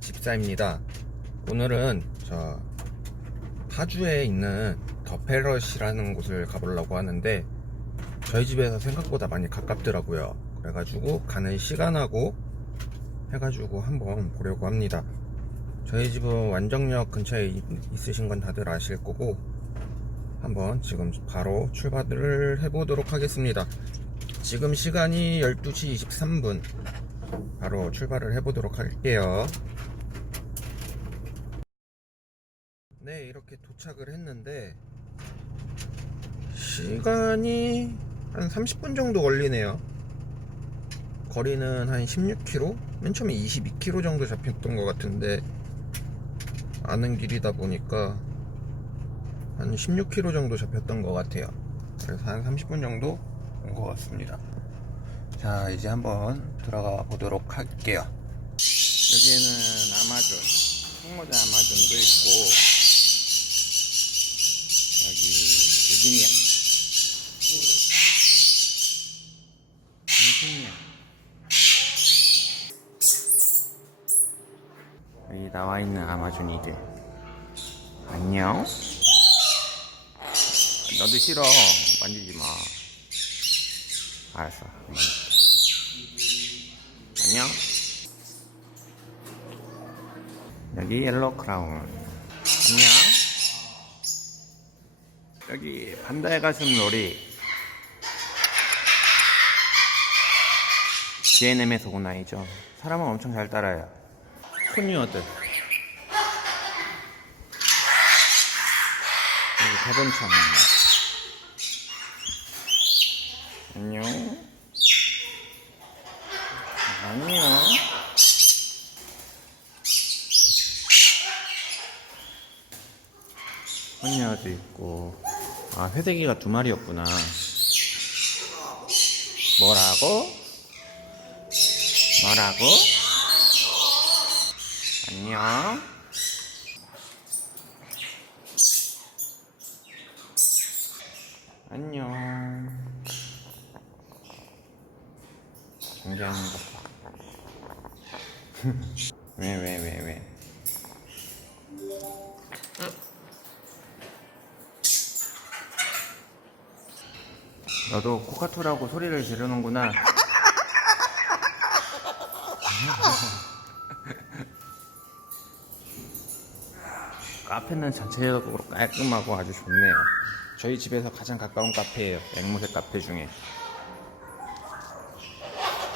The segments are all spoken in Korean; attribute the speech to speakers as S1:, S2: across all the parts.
S1: 14입니다. 오늘은 저 파주에 있는 더페럿이라는 곳을 가보려고 하는데 저희 집에서 생각보다 많이 가깝더라고요. 그래가지고 가는 시간하고 해가지고 한번 보려고 합니다. 저희 집은 완정역 근처에 있- 있으신 건 다들 아실 거고 한번 지금 바로 출발을 해보도록 하겠습니다. 지금 시간이 12시 23분. 바로 출발을 해보도록 할게요. 네, 이렇게 도착을 했는데, 시간이 한 30분 정도 걸리네요. 거리는 한 16km? 맨 처음에 22km 정도 잡혔던 것 같은데, 아는 길이다 보니까 한 16km 정도 잡혔던 것 같아요. 그래서 한 30분 정도 온 것 같습니다. 자, 이제 한번 들어가 보도록 할게요. 여기에는 아마존, 성모자 아마존도 있고, 여기 유기니아. 유기니아. 여기 나와 있는 아마존이들. 안녕. 너도 싫어. 만지지 마. 알았어. 안녕. 여기 옐로우 크라운. 안녕. 여기 반다의 가슴 놀이. GNM에서 온 아이죠. 사람은 엄청 잘 따라요. 콘유어들. 여기 대본청. 안녕. 헌녀도 있고. 아, 회대기가 두 마리였구나. 뭐라고? 뭐라고? 안녕. 안녕. 공개하는 거 봐. 왜, 왜, 왜, 왜. 너도 코카토라고 소리를 지르는구나. 카페는 전체적으로 깔끔하고 아주 좋네요. 저희 집에서 가장 가까운 카페예요. 앵무새 카페 중에.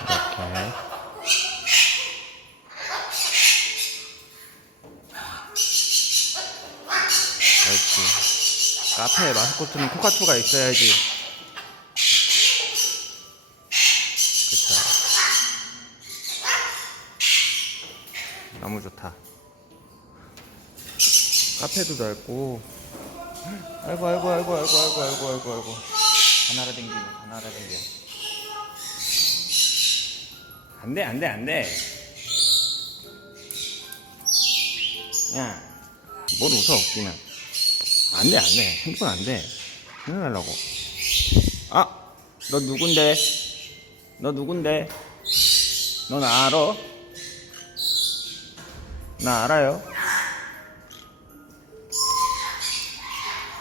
S1: 이렇게. 그렇지. 카페에 마스코트는 코카토가 있어야지. 그쵸. 너무 좋다. 카페도 넓고. 아이고, 아이고, 아이고, 아이고, 아이고, 아이고, 아이고, 아이고. 하나라 댕기네, 하나라 댕겨. 안 돼, 안 돼, 안 돼. 야, 뭘 웃어, 웃기는. 안 돼, 안 돼. 핸드폰 안 돼. 큰일 날라고. 아, 너 누군데? 너 누군데? 너나 알아? 나 알아요.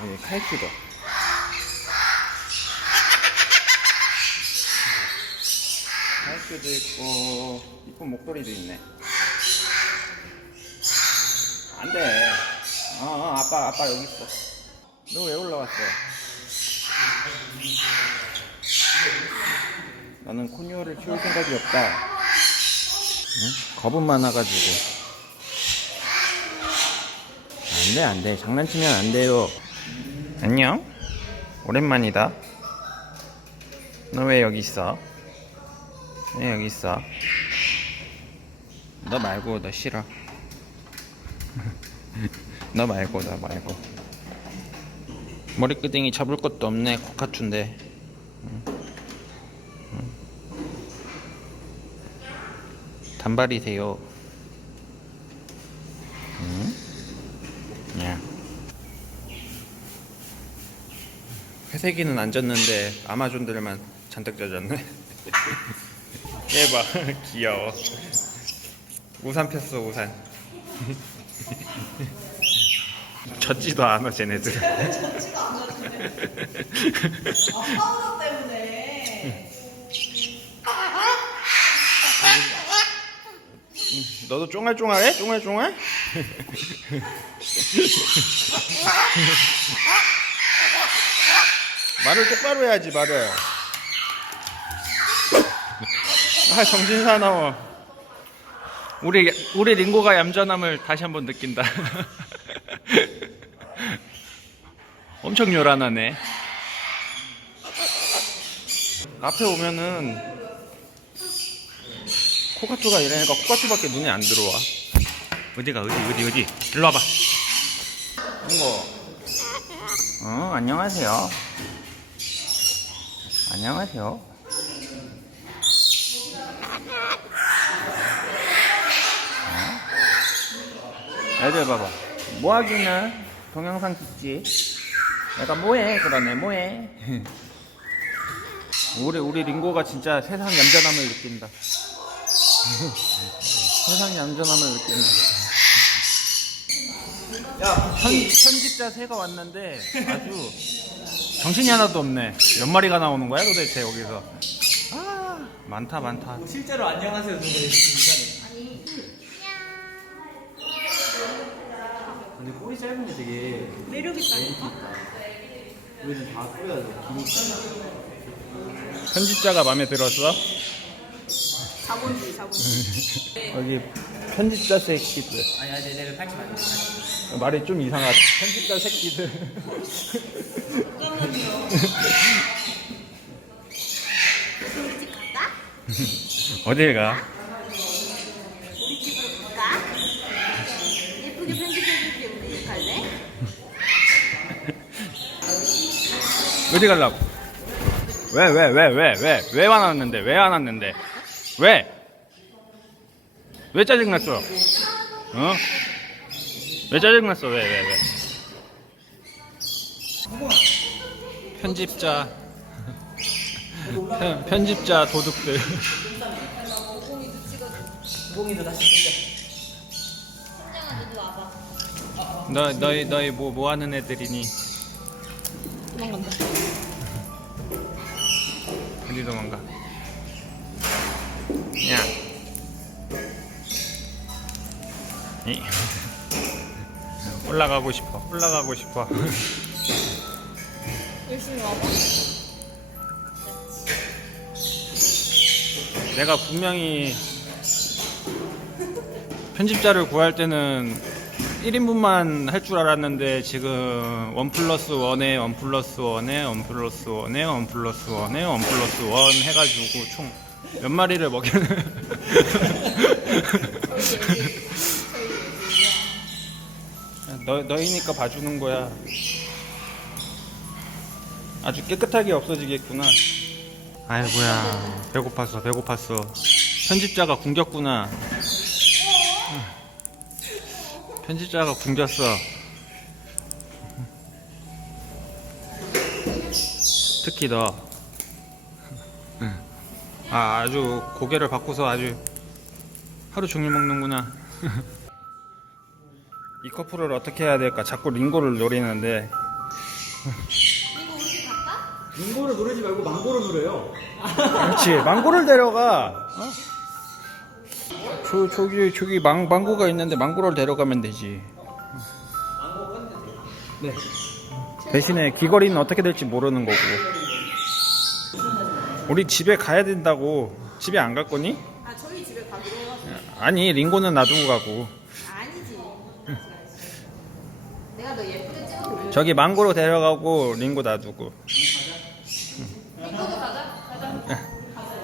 S1: 여기 칼큐도. 칼큐도 있고, 이쁜 목도리도 있네. 안 돼. 어, 어, 아빠, 아빠 여기 있어. 너 왜 올라왔어? 나는 코뉴어를 키울 생각이 없다. 응? 겁은 많아가지고. 안 돼, 안 돼. 장난치면 안 돼요. 안녕? 오랜만이다. 너 왜 여기 있어? 왜 여기 있어? 너 말고, 너 싫어. 너 말고 너 말고 머리끄댕이 잡을 것도 없네 응? 응? 단발이세요 야. 회색이는 안 졌는데 아마존들만 잔뜩 젖었네 얘봐 귀여워 우산 폈어 우산 젖지도 않아 쟤네들
S2: 아빠우라 때문에.
S1: 너도 쫑알쫑알해? 쫑알쫑알? 말을 똑바로 해야지 말을. 아 정신 사나워 우리 우리 링고가 얌전함을 다시 한번 느낀다. 엄청 요란하네. 앞에 오면은 코카투가 이러니까 코카투밖에 눈에 안 들어와. 어디가 어디 어디 어디? 일로 와봐. 이거. 어 안녕하세요. 안녕하세요. 어? 애들 봐봐. 뭐 하기는 동영상 찍지. 내가 뭐해 그러네 뭐해. 우리 우리 링고가 진짜 세상 얌전함을 느낀다. 세상의 얌전함을 느낀다. 야, 편, 편집자 새가 왔는데 아주 정신이 하나도 없네. 몇 마리가 나오는 거야 도대체 여기서? 아, 많다 많다.
S3: 실제로 안녕하세요 이상해. 근데 꼬리 짧은 게 되게
S2: 매력 있다니까?
S3: 우리는 다 뿌려야 돼.
S1: 편집자가 마음에 들었어?
S2: 자본주의, 자본주의.
S1: 여기 편집자 새끼들
S3: 아니 아니 내가 팔지 말자.
S1: 말이 좀 이상하다. 편집자 새끼들.
S2: 잠깐만요. 우리 집 갈까?
S1: 어딜 가?
S2: 우리 집으로 갈까? 예쁘게 편집해줄게, 우리 집 갈래?
S1: 어디 가려고? 왜 왜 왜 왜 왜 왜 안 왔는데 왜 안 왔는데 왜? 왜 짜증났어? 어? 왜 짜증났어 왜 왜 왜, 편집자 편, 편집자 도둑들
S3: 다시
S1: 너 너희 너희 뭐 뭐 하는 애들이니
S2: 도망간다.
S1: 어디 도망가? 야. 이. 올라가고 싶어. 올라가고 싶어.
S2: 열심히 와봐.
S1: 내가 분명히 편집자를 구할 때는 1인분만 할 줄 알았는데 지금 원 플러스 원에 원 플러스 원에 원 플러스 원에 원 플러스 원에 원 플러스 원 해가지고 총 몇 마리를 먹이는 너, 너희니까 봐주는 거야. 아주 깨끗하게 없어지겠구나. 아이고야 배고팠어 배고팠어. 편집자가 굶겼구나. 편집자가 굶겼어. 특히 너. 아, 아주 고개를 바꾸서 아주 하루 종일 먹는구나 이 커플을 어떻게 해야 될까 자꾸 링고를 노리는데?
S3: 링고를 누르지 말고 망고를 누르요.
S1: 그렇지 망고를 데려가 어? 저, 저기 저기 망, 망고가 있는데 망고를 데려가면 되지
S3: 네.
S1: 대신에 귀걸이는 어떻게 될지 모르는 거고 우리 집에 가야 된다고 집에 안 갈 거니?
S2: 아, 저희 집에 가기로.
S1: 아니 링고는 놔두고 가고
S2: 아니지. 내가 너 예쁘게 찍어볼래?
S1: 저기 망고로 데려가고 링고 놔두고
S2: 이거도 가자. 가자.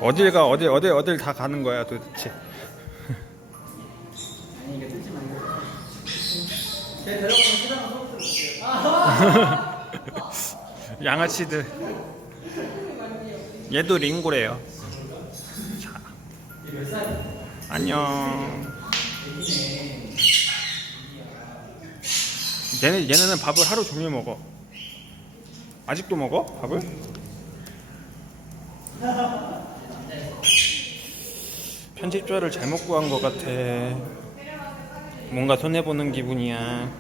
S1: 어딜 가 어딜 어딜 어딜 다 가는 거야 도대체
S3: 아니 이게 뜯지 말고. 제 데려가면 시장은 서울로 올게요.
S1: 양아치들 얘도 링고래요 자 안녕 얘네, 얘네는 밥을 하루 종일 먹어 아직도 먹어? 밥을? 편집자를 잘못 구한 것 같아 뭔가 손해 보는 기분이야.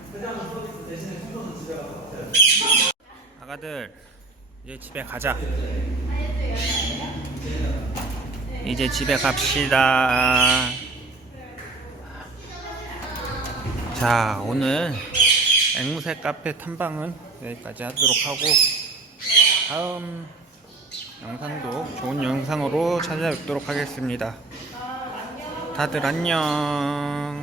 S1: 아가들 이제 집에 가자. 이제 집에 갑시다. 자 오늘 앵무새 카페 탐방은 여기까지 하도록 하고 다음 영상도 좋은 영상으로 찾아뵙도록 하겠습니다. 다들 안녕.